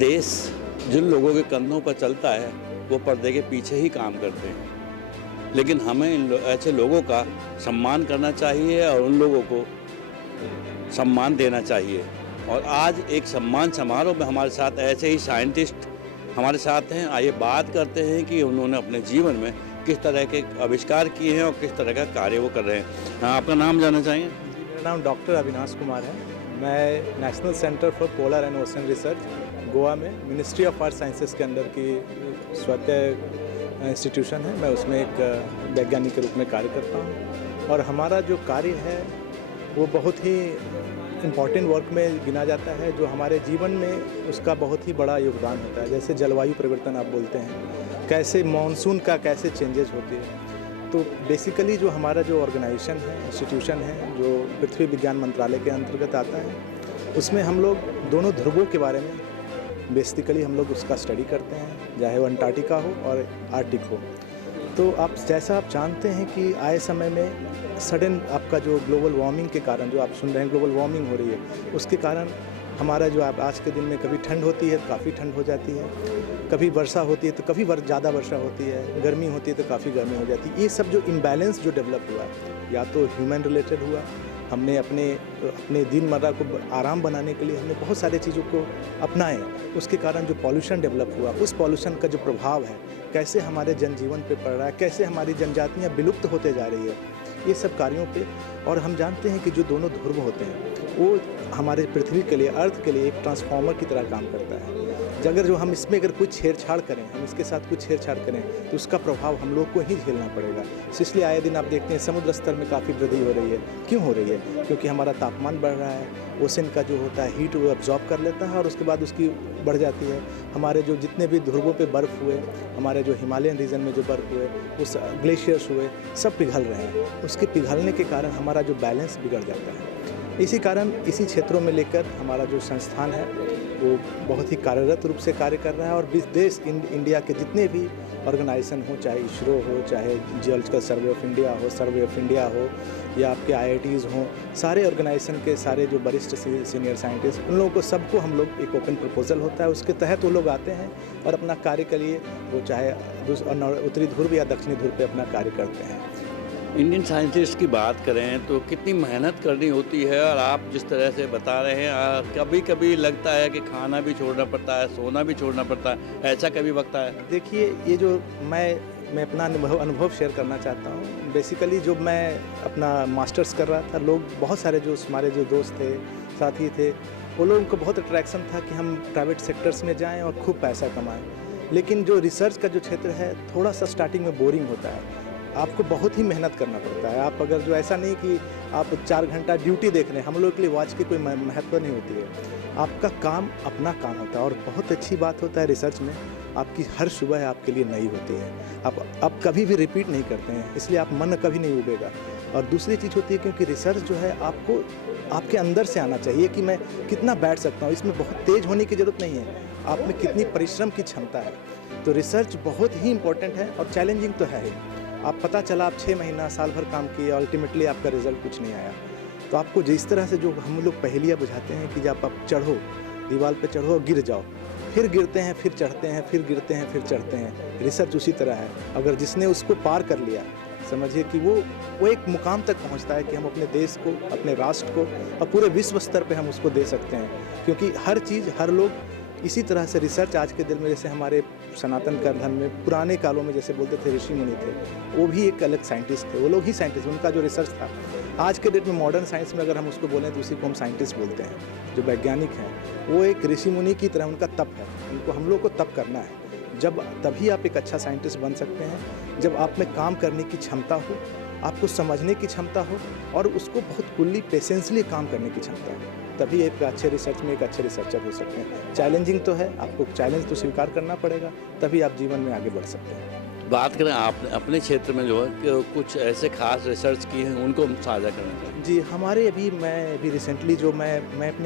देश जिन लोगों के कंधों पर चलता है वो पर्दे के पीछे ही काम करते हैं, लेकिन हमें ऐसे लोगों का सम्मान करना चाहिए और उन लोगों को सम्मान देना चाहिए। और आज एक सम्मान समारोह में हमारे साथ ऐसे ही साइंटिस्ट हमारे साथ हैं। आइए बात करते हैं कि उन्होंने अपने जीवन में किस तरह के आविष्कार किए हैं और किस तरह का कार्य वो कर रहे हैं। हाँ, आपका नाम जानना चाहेंगे? जी, मेरा नाम डॉक्टर अविनाश कुमार है। मैं national centre for polar and ocean research Goa में मिनिस्ट्री ऑफ आर्ट साइंसेस के अंदर की स्वायत्त इंस्टीट्यूशन है, मैं उसमें एक वैज्ञानिक के रूप में कार्य करता हूँ। और हमारा जो कार्य है वो बहुत ही इम्पॉर्टेंट वर्क में गिना जाता है, जो हमारे जीवन में उसका बहुत ही बड़ा योगदान होता है। जैसे जलवायु परिवर्तन आप बोलते हैं, कैसे मानसून का कैसे चेंजेस होती है। तो बेसिकली जो हमारा जो ऑर्गेनाइजेशन है, इंस्टीट्यूशन है, जो पृथ्वी विज्ञान मंत्रालय के अंतर्गत आता है, उसमें हम लोग दोनों ध्रुवों के बारे में बेसिकली हम लोग उसका स्टडी करते हैं, चाहे वो अंटार्कटिका हो और आर्कटिक हो। तो जैसा आप जानते हैं कि आए समय में सडन आपका जो ग्लोबल वार्मिंग के कारण, जो आप सुन रहे हैं ग्लोबल वार्मिंग हो रही है, उसके कारण हमारा जो आज के दिन में कभी ठंड होती है तो काफ़ी ठंड हो जाती है, कभी वर्षा होती है तो कभी ज़्यादा वर्षा होती है, गर्मी होती है तो काफ़ी गर्मी हो जाती है। ये सब जो इम्बैलेंस जो डेवलप हुआ, या तो ह्यूमन रिलेटेड हुआ, हमने अपने दिनमर्रा को आराम बनाने के लिए हमने बहुत सारे चीज़ों को अपनाए, उसके कारण जो पॉल्यूशन डेवलप हुआ, उस पॉल्यूशन का जो प्रभाव है कैसे हमारे जनजीवन पे पड़ रहा है, कैसे हमारी जनजातियाँ विलुप्त होते जा रही है, ये सब कार्यों पे। और हम जानते हैं कि जो दोनों ध्रुव होते हैं वो हमारे पृथ्वी के लिए, अर्थ के लिए एक ट्रांसफार्मर की तरह काम करता है। अगर जो हम इसमें अगर कुछ छेड़छाड़ करें, हम इसके साथ कुछ छेड़छाड़ करें तो उसका प्रभाव हम लोग को ही झेलना पड़ेगा। इसलिए आए दिन आप देखते हैं समुद्र स्तर में काफ़ी वृद्धि हो रही है। क्यों हो रही है? क्योंकि हमारा तापमान बढ़ रहा है, ओशन का जो होता है हीट वो एब्जॉर्ब कर लेता है और उसके बाद उसकी बढ़ जाती है। हमारे जो जितने भी ध्रुवों पे बर्फ़ हुए, हमारे जो हिमालयन रीजन में जो बर्फ़ हुए, उस ग्लेशियर्स हुए, सब पिघल रहे हैं। उसके पिघलने के कारण हमारा जो बैलेंस बिगड़ जाता है। इसी कारण इसी क्षेत्रों में लेकर हमारा जो संस्थान है वो बहुत ही कार्यरत रूप से कार्य कर रहा है। और देश इंडिया के जितने भी ऑर्गेनाइजेशन हो, चाहे इसरो हो, चाहे जियोलॉजिकल सर्वे ऑफ इंडिया हो, सर्वे ऑफ इंडिया हो, या आपके IITs हों, सारे ऑर्गेनाइजेशन के सारे जो वरिष्ठ सीनियर साइंटिस्ट, उन लोगों को सबको हम लोग एक ओपन प्रपोजल होता है, उसके तहत वो लोग आते हैं और अपना कार्य के लिए वो चाहे उत्तरी ध्रुव या दक्षिणी ध्रुव पे अपना कार्य करते हैं। इंडियन साइंटिस्ट की बात करें तो कितनी मेहनत करनी होती है, और आप जिस तरह से बता रहे हैं कभी कभी लगता है कि खाना भी छोड़ना पड़ता है, सोना भी छोड़ना पड़ता है, ऐसा कभी वक्त आया? देखिए, ये जो मैं अपना अनुभव शेयर करना चाहता हूँ। बेसिकली जो मैं अपना मास्टर्स कर रहा था, लोग बहुत सारे जो हमारे जो दोस्त थे, साथी थे, वो लोगों को बहुत अट्रैक्शन था कि हम प्राइवेट सेक्टर्स में जाएँ और खूब पैसा कमाएँ। लेकिन जो रिसर्च का जो क्षेत्र है थोड़ा सा स्टार्टिंग में बोरिंग होता है, आपको बहुत ही मेहनत करना पड़ता है। आप अगर जो ऐसा नहीं कि आप 4 घंटा ड्यूटी देख रहे हैं, हम लोग के लिए वॉच की कोई महत्व नहीं होती है। आपका काम अपना काम होता है। और बहुत अच्छी बात होता है रिसर्च में, आपकी हर सुबह आपके लिए नई होती है। आप कभी भी रिपीट नहीं करते हैं, इसलिए आप मन कभी नहीं उबेगा। और दूसरी चीज़ होती है, क्योंकि रिसर्च जो है आपको आपके अंदर से आना चाहिए कि मैं कितना बैठ सकता हूँ। इसमें बहुत तेज़ होने की ज़रूरत नहीं है, आप में कितनी परिश्रम की क्षमता है। तो रिसर्च बहुत ही इंपॉर्टेंट है और चैलेंजिंग तो है ही। आप पता चला आप 6 महीना साल भर काम किए, अल्टीमेटली आपका रिजल्ट कुछ नहीं आया। तो आपको जिस तरह से जो हम लोग पहेलियाँ बुझाते हैं कि जब आप चढ़ो, दीवार पे चढ़ो, गिर जाओ, फिर गिरते हैं, फिर चढ़ते हैं, फिर गिरते हैं, फिर चढ़ते हैं। रिसर्च उसी तरह है। अगर जिसने उसको पार कर लिया, समझिए कि वो एक मुकाम तक पहुंचता है कि हम अपने देश को, अपने राष्ट्र को और पूरे विश्व स्तर पे हम उसको दे सकते हैं। क्योंकि हर चीज़, हर लोग इसी तरह से रिसर्च आज के दिन में, जैसे हमारे सनातन धर्म में पुराने कालों में जैसे बोलते थे ऋषि मुनि थे, वो भी एक अलग साइंटिस्ट थे, वो लोग ही साइंटिस्ट, उनका जो रिसर्च था। आज के डेट में मॉडर्न साइंस में अगर हम उसको बोलें तो उसी को हम साइंटिस्ट बोलते हैं। जो वैज्ञानिक हैं वो एक ऋषि मुनि की तरह, उनका तप है, उनको हम लोग को तप करना है। तभी आप एक अच्छा साइंटिस्ट बन सकते हैं, जब आप में काम करने की क्षमता हो, आपको समझने की क्षमता हो और उसको बहुत कुल्ली पेशेंसली काम करने की क्षमता हो। तभी एक अच्छे रिसर्च में एक अच्छे रिसर्चर हो सकते हैं। चैलेंजिंग तो है, आपको चैलेंज तो स्वीकार करना पड़ेगा, तभी आप जीवन में आगे बढ़ सकते हैं। बात करें आपने अपने क्षेत्र में जो है कि कुछ ऐसे खास रिसर्च किए हैं, उनको हम साझा करना चाहिए। जी, हमारे मैं अभी रिसेंटली जो मैं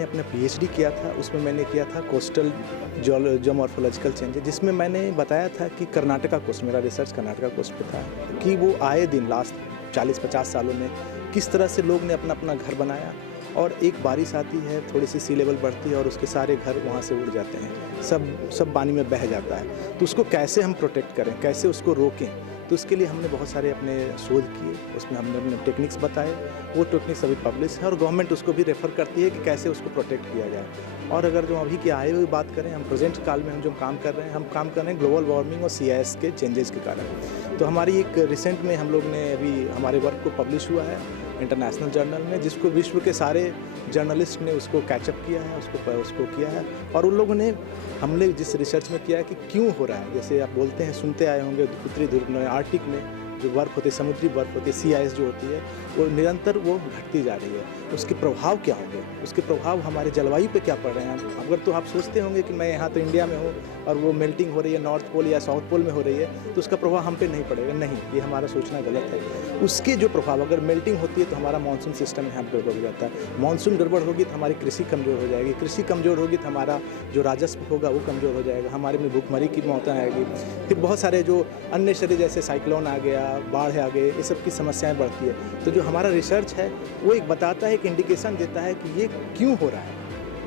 अपना PhD किया था, उसमें मैंने किया था कोस्टल जियोमॉर्फोलॉजिकल चेंजेस, जिसमें मैंने बताया था कि कर्नाटका कोस्ट, मेरा रिसर्च कर्नाटका कोस्ट पे था, कि वो आए दिन लास्ट 40-50 सालों में किस तरह से लोग ने अपना घर बनाया और एक बारिश आती है, थोड़ी सी सी लेवल बढ़ती है और उसके सारे घर वहाँ से उड़ जाते हैं, सब पानी में बह जाता है। तो उसको कैसे हम प्रोटेक्ट करें, कैसे उसको रोकें, तो उसके लिए हमने बहुत सारे अपने शोध किए, उसमें हमने अपने टेक्निक्स बताए। वो टेक्निक्स अभी पब्लिश है और गवर्नमेंट उसको भी रेफ़र करती है कि कैसे उसको प्रोटेक्ट किया जाए। और अगर जो अभी की आए हुई बात करें, हम प्रेजेंट काल में हम जो काम कर रहे हैं, हम काम कर रहे हैं ग्लोबल वार्मिंग और CIS के चेंजेस के कारण। तो हमारी एक रिसेंट में हम लोग ने अभी हमारे वर्क को पब्लिश हुआ है इंटरनेशनल जर्नल में, जिसको विश्व के सारे जर्नलिस्ट ने उसको कैचअप किया है, उसको किया है। और उन लोगों ने हमने जिस रिसर्च में किया है कि क्यों हो रहा है, जैसे आप बोलते हैं, सुनते आए होंगे उत्तरी ध्रुव में आर्कटिक में जो बर्फ़ होती है, समुद्री बर्फ़ होती है, CIS जो होती है, वो निरंतर वो घटती जा रही है। उसके प्रभाव क्या होंगे, उसके प्रभाव हमारे जलवायु पे क्या पड़ रहे हैं। अगर तो आप सोचते होंगे कि मैं यहाँ तो इंडिया में हूँ और वो मेल्टिंग हो रही है नॉर्थ पोल या साउथ पोल में हो रही है, तो उसका प्रभाव हम पे नहीं पड़ेगा। नहीं, ये हमारा सोचना गलत है। उसके जो प्रभाव, अगर मेल्टिंग होती है तो हमारा मानसून सिस्टम यहाँ पर गड़बड़ हो जाता है। मानसून गड़बड़ होगी तो हमारी कृषि कमज़ोर हो जाएगी, कृषि कमज़ोर होगी तो हमारा जो राजस्व होगा वो कमज़ोर हो जाएगा, हमारे में भूखमरी की मौतें आएगी। फिर बहुत सारे जो अन्य शरीर जैसे साइक्लोन आ गया, बाढ़ आ गए, ये सब की समस्याएं बढ़ती है। तो जो हमारा रिसर्च है वो एक बताता है, एक इंडिकेशन देता है कि ये क्यों हो रहा है,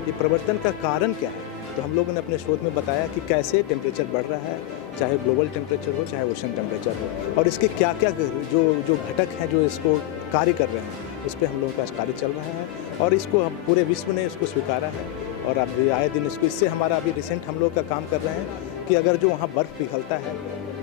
ये परिवर्तन का कारण क्या है। तो हम लोगों ने अपने शोध में बताया कि कैसे टेम्परेचर बढ़ रहा है, चाहे ग्लोबल टेम्परेचर हो चाहे ओशन टेम्परेचर हो, और इसके क्या क्या जो घटक हैं जो इसको कार्य कर रहे हैं, उस पर हम लोगों का कार्य चल रहा है। और इसको हम पूरे विश्व ने इसको स्वीकारा है और अभी आए दिन इसको, इससे हमारा अभी रिसेंट हम लोग का काम कर रहे हैं कि अगर जो वहाँ बर्फ़ पिघलता है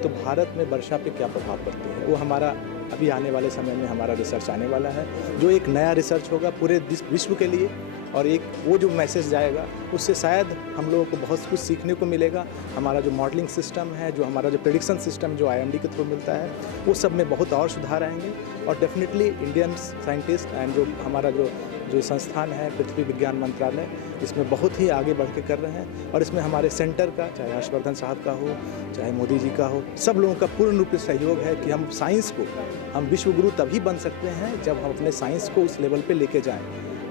तो भारत में वर्षा पे क्या प्रभाव पड़ती है। वो हमारा अभी आने वाले समय में हमारा रिसर्च आने वाला है, जो एक नया रिसर्च होगा पूरे विश्व के लिए। और एक वो जो मैसेज जाएगा उससे शायद हम लोगों को बहुत कुछ सीखने को मिलेगा। हमारा जो मॉडलिंग सिस्टम है, जो हमारा जो प्रेडिक्शन सिस्टम जो IMD के थ्रू मिलता है, वो सब में बहुत और सुधार आएंगे। और डेफिनेटली इंडियन साइंटिस्ट एंड जो हमारा जो संस्थान है पृथ्वी विज्ञान मंत्रालय, इसमें बहुत ही आगे बढ़ के कर रहे हैं। और इसमें हमारे सेंटर का, चाहे हर्षवर्धन साहब का हो, चाहे मोदी जी का हो, सब लोगों का पूर्ण रूप से सहयोग है कि हम साइंस को, हम विश्व गुरु तभी बन सकते हैं जब हम अपने साइंस को उस लेवल पे लेके जाएं।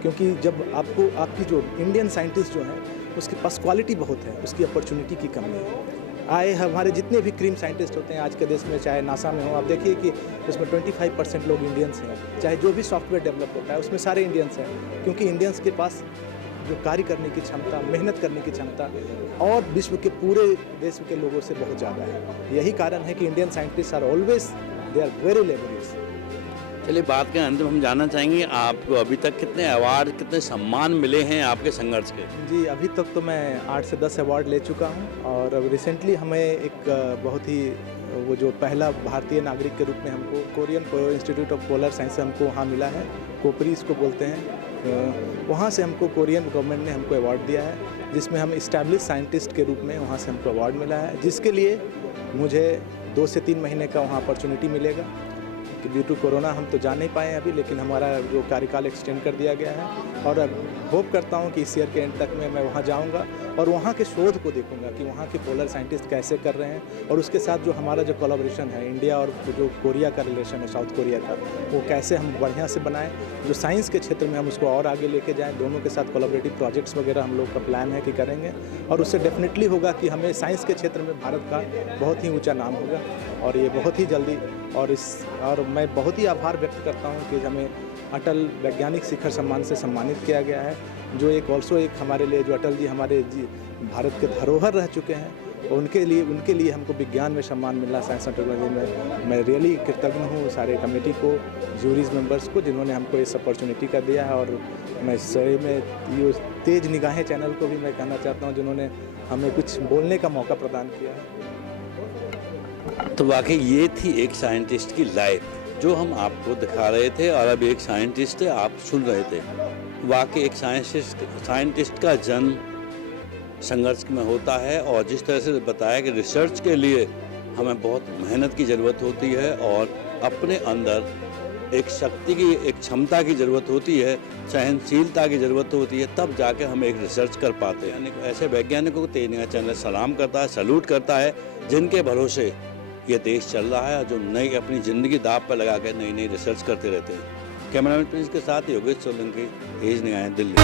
क्योंकि जब आपकी जो इंडियन साइंटिस्ट जो हैं उसके पास क्वालिटी बहुत है, उसकी अपॉर्चुनिटी की कमी है। हमारे जितने भी क्रीम साइंटिस्ट होते हैं आज के देश में, चाहे नासा में हो, आप देखिए कि उसमें 25% लोग इंडियंस हैं। चाहे जो भी सॉफ्टवेयर डेवलप होता है उसमें सारे इंडियंस हैं, क्योंकि इंडियंस के पास जो कार्य करने की क्षमता, मेहनत करने की क्षमता और विश्व के पूरे देश के लोगों से बहुत ज़्यादा है। यही कारण है कि Indian scientist are always they are very laborious. चलिए, बात के अंत में हम जानना चाहेंगे आपको अभी तक कितने अवार्ड, कितने सम्मान मिले हैं आपके संघर्ष के? जी, अभी तक तो मैं 8 से 10 अवार्ड ले चुका हूँ। और अब रिसेंटली हमें एक बहुत ही वो जो पहला भारतीय नागरिक के रूप में हमको Korean institute of polar science हमको वहाँ मिला है, कोपरी इसको बोलते हैं। वहाँ से हमको कोरियन गवर्नमेंट ने हमको अवार्ड दिया है, जिसमें हम इस्टेब्लिश साइंटिस्ट के रूप में वहाँ से हमको अवार्ड मिला है, जिसके लिए मुझे 2 से 3 महीने का वहाँ अपॉर्चुनिटी मिलेगा। ड्यू टू कोरोना हम तो जा नहीं पाए अभी, लेकिन हमारा जो कार्यकाल एक्सटेंड कर दिया गया है। और अब होप करता हूँ कि इस ईयर के एंड तक में मैं वहाँ जाऊँगा और वहाँ के शोध को देखूँगा कि वहाँ के पोलर साइंटिस्ट कैसे कर रहे हैं, और उसके साथ जो हमारा जो कोलैबोरेशन है इंडिया और जो कोरिया का रिलेशन है, साउथ कोरिया का, वो कैसे हम बढ़िया से बनाएं, जो साइंस के क्षेत्र में हम उसको और आगे लेके जाएं। दोनों के साथ कोलैबोरेटिव प्रोजेक्ट्स वगैरह हम लोग का प्लान है कि करेंगे, और उससे डेफिनेटली होगा कि हमें साइंस के क्षेत्र में भारत का बहुत ही ऊँचा नाम होगा, और ये बहुत ही जल्दी। और मैं बहुत ही आभार व्यक्त करता हूँ कि हमें अटल वैज्ञानिक शिखर सम्मान से सम्मानित किया गया है, जो एक हमारे लिए, जो अटल जी हमारे भारत के धरोहर रह चुके हैं, उनके लिए हमको विज्ञान में सम्मान मिला, साइंस एंड टेक्नोलॉजी में। मैं रियली कृतज्ञ हूँ सारे कमेटी को, जूरीज मेंबर्स को, जिन्होंने हमको इस अपॉर्चुनिटी का दिया है। और मैं सही में ये तेज निगाहें चैनल को भी मैं कहना चाहता हूँ, जिन्होंने हमें कुछ बोलने का मौका प्रदान किया है। तो वाकई ये थी एक साइंटिस्ट की लाइफ जो हम आपको दिखा रहे थे, और अब एक साइंटिस्ट थे, आप सुन रहे थे। वाकई एक साइंटिस्ट का जन्म संघर्ष में होता है, और जिस तरह से बताया कि रिसर्च के लिए हमें बहुत मेहनत की ज़रूरत होती है और अपने अंदर एक शक्ति की, एक क्षमता की ज़रूरत होती है, सहनशीलता की ज़रूरत होती है, तब जाके हम एक रिसर्च कर पाते हैं। ऐसे वैज्ञानिकों को तेज निगाह चैनल सलाम करता है, सैल्यूट करता है, जिनके भरोसे ये देश चल रहा है, जो नई अपनी ज़िंदगी दांव पर लगा कर नई नई रिसर्च करते रहते हैं। कैमरामैन प्रिंस के साथ योगेश सोलंकी, तेज निगाहें, दिल्ली।